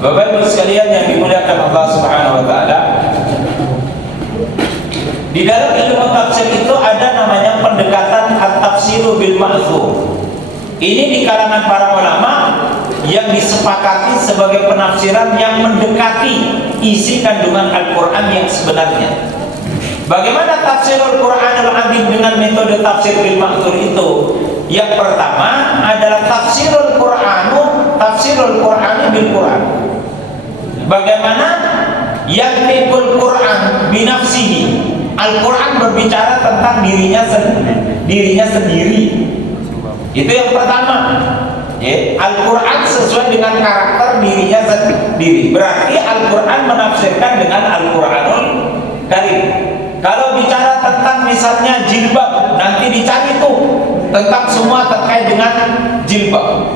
Bapak Ibu sekalian yang dimuliakan Allah Subhanahu wa taala, di dalam ilmu tafsir itu ada namanya pendekatan at-tafsiru bil ma'thur. Ini di kalangan para ulama yang disepakati sebagai penafsiran yang mendekati isi kandungan Al-Quran yang sebenarnya. Bagaimana tafsirul Quranul Azim dengan metode tafsir bil ma'thur itu? Yang pertama adalah tafsirul Qur'ani bil Quran. Bagaimana yaktibul Quran binafsihi. Al-Quran berbicara tentang dirinya sendiri. Itu yang pertama. Al-Quran sesuai dengan karakter dirinya sendiri. Berarti Al-Quran menafsirkan dengan Al-Quranul Karim. Kalau bicara tentang misalnya jilbab, nanti dicari tuh tentang semua terkait dengan jilbab.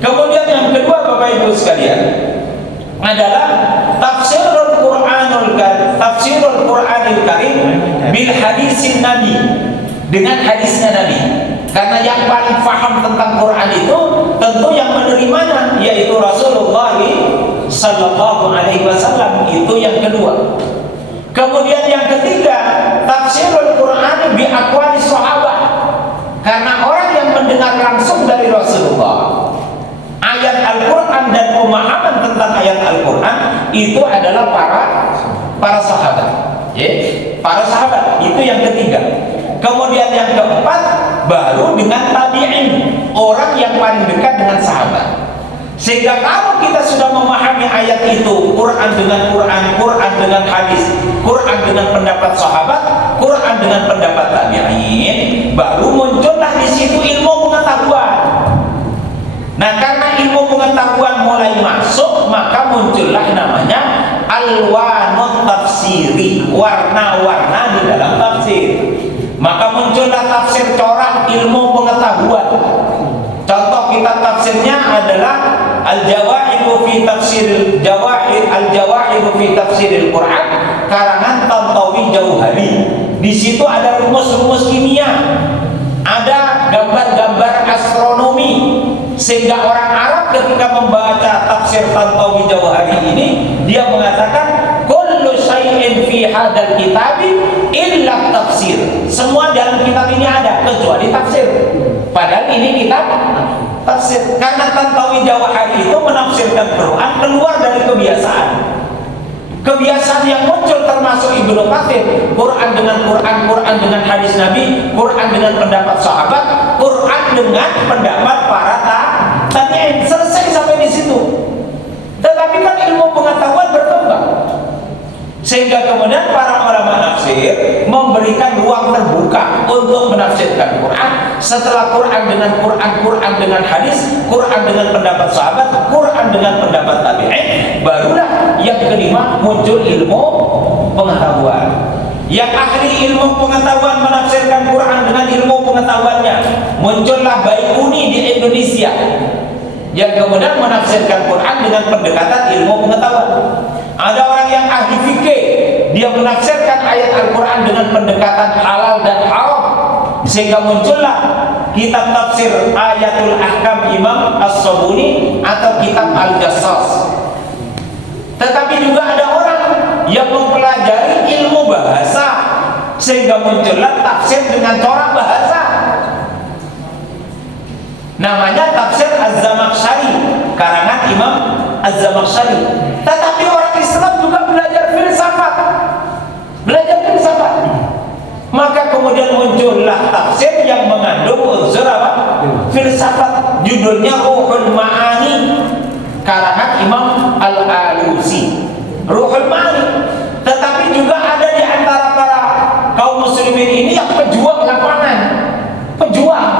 Kemudian yang kedua Bapak Ibu sekalian adalah tafsirul Qur'anil Karim bil hadisin Nabi, dengan hadisnya Nabi. Karena yang paling paham tentang Quran itu tentu yang menerimanya, yaitu Rasulullah sallallahu alaihi wasallam. Itu yang kedua. Kemudian yang ketiga, tafsirul Quran bi aqwalis sahabat. Karena orang yang mendengar langsung dari Rasulullah ayat Al-Quran dan pemahaman tentang ayat Al-Quran itu adalah para sahabat. Para sahabat itu yang ketiga. Kemudian yang keempat baru dengan tabi'in, orang yang paling dekat dengan sahabat. Sehingga kalau kita sudah memahami ayat itu, Quran dengan Quran, Quran dengan hadis, Quran dengan pendapat sahabat, Quran dengan pendapat tabi'in, baru muncullah di situ ilmu pengetahuan. Nah, karena ilmu pengetahuan mulai masuk, maka muncullah namanya alwanut tafsiri, warna-warna di dalam tafsir. Maka muncullah tafsir corak ilmu pengetahuan. Contoh kitab tafsirnya adalah Al-Jawahir fi Tafsir Al-Jawahir fi Tafsiril Quran karangan Tantawi Jauhari. Di situ ada rumus-rumus kimia, ada gambar-gambar astronomi, sehingga orang Arab ketika membaca tafsir Tantawi Jauhari ini dia mengatakan kullu syai'in fi hadzal kitabi illa tafsir. Semua dalam kitab ini ada kecuali tafsir. Padahal ini kitab tafsir. Karena Tantawi Jauhari itu menafsirkan Quran keluar dari kebiasaan. Kebiasaan yang muncul termasuk Ibnu Katsir, Quran dengan Quran, Quran dengan hadis Nabi, Quran dengan pendapat sahabat, Quran dengan pendapat para tabi'in. Selesai sampai di situ. Tetapi kan ilmu pengetahuan berkembang, sehingga kemudian para ulama nafsir memberikan ruang terbuka untuk menafsirkan Quran. Setelah Quran dengan Quran, Quran dengan hadis, Quran dengan pendapat sahabat, Quran dengan pendapat tabi'in, barulah yang kelima muncul ilmu pengetahuan. Yang ahli ilmu pengetahuan menafsirkan Quran dengan ilmu pengetahuannya. Muncullah Baikuni di Indonesia yang kemudian menafsirkan Quran dengan pendekatan ilmu pengetahuan. Ada orang yang ahli fikih, dia menafsirkan ayat Al-Quran dengan pendekatan halal dan haram, sehingga muncullah kitab tafsir Ayatul Ahkam Imam As-Sabuni atau kitab Al-Jassas. Tetapi juga ada orang yang mempelajari ilmu bahasa, sehingga muncullah tafsir dengan corak bahasa. Namanya tafsir Az-Zamakhsyari, karangan Imam Az-Zamakhsyari. Tetapi orang Islam juga belajar filsafat. Maka kemudian muncullah tafsir yang mengandung unsur apa? Filsafat. Judulnya Ruhul Ma'ani, karangan Imam Al-Alusi. Ruhul Ma'ani. Tetapi juga ada di antara para kaum muslimin ini yang pejuang lapangan, pejuang,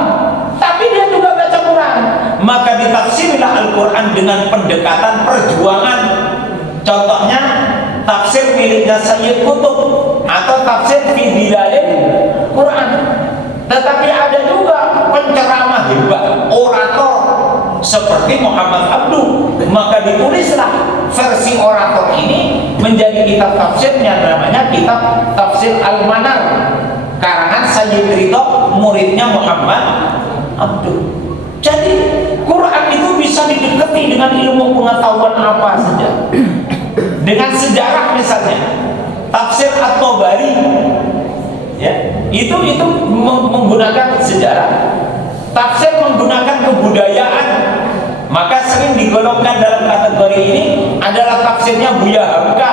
tapi dia juga baca Quran. Maka ditafsirlah Al-Quran dengan pendekatan perjuangan. Contohnya tafsir miliknya Sayyid Qutb atau tafsir fi Bidayat Quran. Tetapi ada juga penceramah hebat, orator seperti Muhammad Abduh. Maka ditulislah versi orator ini menjadi kitab tafsirnya, namanya kitab Tafsir Al-Manar, karangan Sayyid Ridho, muridnya Muhammad Abduh. Jadi Quran itu bisa didekati dengan ilmu pengetahuan apa saja. Dengan sejarah misalnya, tafsir At-Tabari, ya, itu menggunakan sejarah. Tafsir menggunakan kebudayaan, maka sering digolongkan dalam kategori ini adalah tafsirnya Buya Hamka.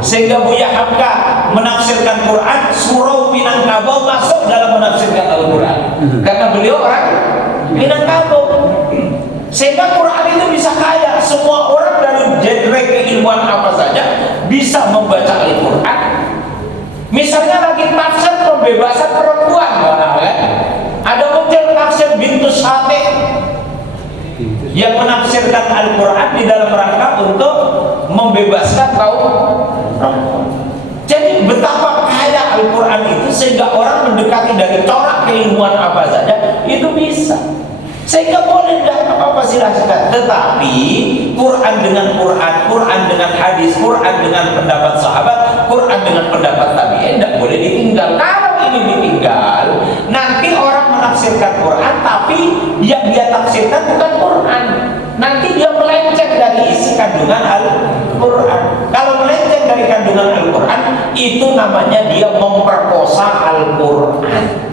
Sehingga Buya Hamka menafsirkan Quran, surau Minangkabau masuk dalam menafsirkan Al-Quran, karena beliau orang Minangkabau. Sehingga Quran itu bisa kaya, semua orang dari genre keilmuan apa saja bisa membaca Al-Quran. Misalnya lagi tafsir pembebasan perempuan, ada muncul tafsir Bintus Hati yang menafsirkan Al-Quran di dalam rangka untuk membebaskan kaum perempuan. Jadi betapa kaya Al-Quran itu sehingga orang mendekati dari corak keilmuan apa saja itu bisa. Sehingga boleh tidak apa-apa silahkan. Tetapi Quran dengan Quran, Quran dengan hadis, Quran dengan pendapat sahabat, Quran dengan pendapat tabi'in tidak boleh ditinggal. Kalau ini ditinggal, nanti orang menafsirkan Quran tapi yang dia tafsirkan bukan Quran. Nanti dia melenceng dari isi kandungan Al-Quran. Kalau melenceng dari kandungan Al-Quran, itu namanya dia memperkosa Al-Quran.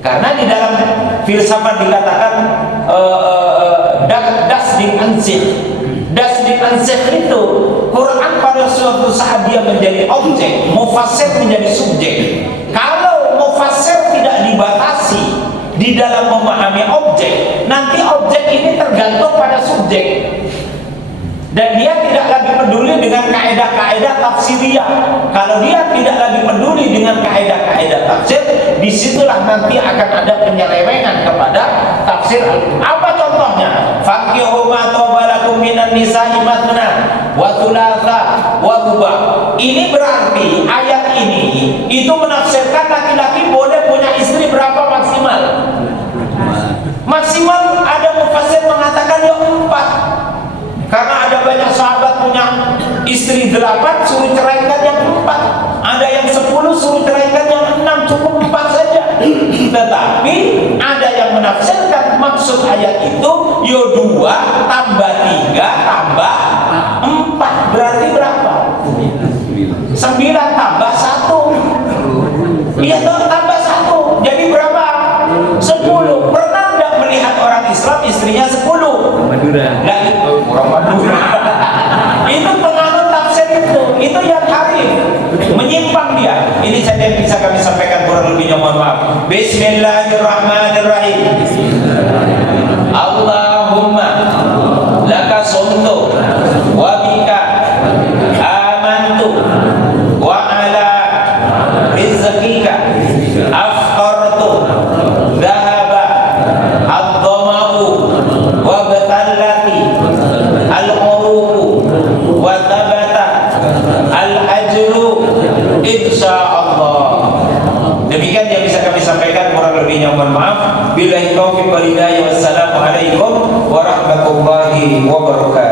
Karena di dalam filsafat dikatakan das di ansih itu Quran pada suatu saat dia menjadi objek, mufassir menjadi subjek. Kalau mufassir tidak dibatasi di dalam memahami objek, nanti objek ini tergantung pada subjek. Dan dia tidak lagi peduli dengan kaedah-kaedah tafsiriyah. Kalau dia tidak lagi peduli dengan kaedah-kaedah tafsir, disitulah nanti akan ada penyelewengan kepada tafsir Al-Quran. Apa contohnya? Faqihu ma tawbalakum minan nisa'i matna wa thulatha wa ruba'. Ini berarti ayat ini itu menafsirkan laki-laki boleh punya istri berapa maksimal? Maksimal ada mufassir mengatakan ya 4. Karena ada banyak sahabat punya istri 8 suruh ceraikan yang 4, ada yang 10 suruh ceraikan yang 6, cukup 4 saja. Tetapi ada yang menafsirkan maksud ayat itu yo 2 tambah 3 tambah 4 berarti berapa? 9 tambah 1. Iya toh, tambah 1 jadi berapa? 10. Pernah tidak melihat orang Islam istrinya 10? Madura. Nah, orang Madura. Itu penganut tafsir itu yang harif, menyimpang dia. Ini saja yang bisa kami sampaikan, kurang lebihnya mohon maaf. Bismillahirrahmanirrahim. Allahumma laka sumtu wa bika amantu wa ala rizqika afqartu dhahaba ad-dhama'u wa batallati al-uruqu wa tabata al-ajru insyaallah. Demikian yang bisa kami sampaikan, kurang lebihnya mohon maaf. Billahi taufiq wal hidayah. Wassalamu alaikum warahmatullahi wabarakatuh.